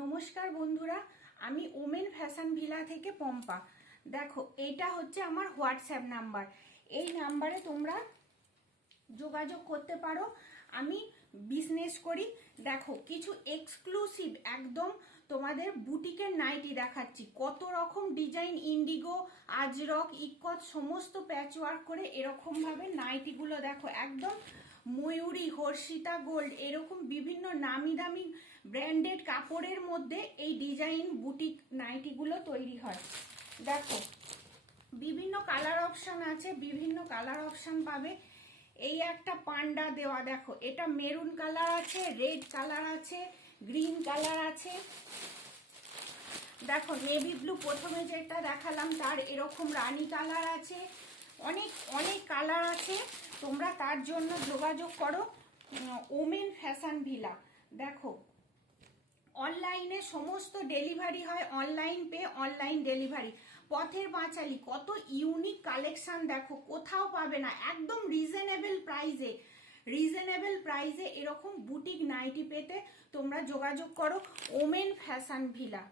নমস্কার বন্ধুরা, আমি ওমেন ফ্যাশন ভিলা থেকে পম্পা। দেখো, এইটা হচ্ছে আমার হোয়াটসঅ্যাপ নাম্বার। এই নাম্বারে তোমরা যোগাযোগ করতে পারো। আমি বিজনেস করি। দেখো, কিছু এক্সক্লুসিভ একদম তোমাদের বুটিকের নাইটি দেখাচ্ছি। কত রকম ডিজাইন, ইন্ডিগো, আজরক, ইকত সমস্ত প্যাচওয়ার্ক করে এরকম ভাবে নাইটিগুলো দেখো, একদম ময়ূরী, হর্ষিতা গোল্ড, এরকম বিভিন্ন নামি দামি ব্র্যান্ডেড কাপড়ের মধ্যে এই ডিজাইন বুটিক নাইটিগুলো তৈরি হয়। দেখো, বিভিন্ন কালার অপশন আছে, বিভিন্ন কালার অপশন পাবে। এই একটা পান্ডা দেওয়া, দেখো এটা মেরুন কালার আছে, রেড কালার আছে, গ্রিন কালার আছে। দেখো, নেভি ব্লু প্রথমে যেটা দেখালাম তার এরকম রানী কালার আছে। অনেক অনেক কালার আছে। তোমরা তার জন্য যোগাযোগ করো ওমেন ফ্যাশন ভিলা। দেখো, অনলাইনে সমস্ত ডেলিভারি হয়, online pay, online delivery. Pather Panchali, কত ইউনিক কালেকশন দেখো, কোথাও পাবে না। একদম রিজনেবল প্রাইজে এরকম বুটিক নাইটি পেতে তোমরা যোগাযোগ করো ওমেন ফ্যাশন ভিলা।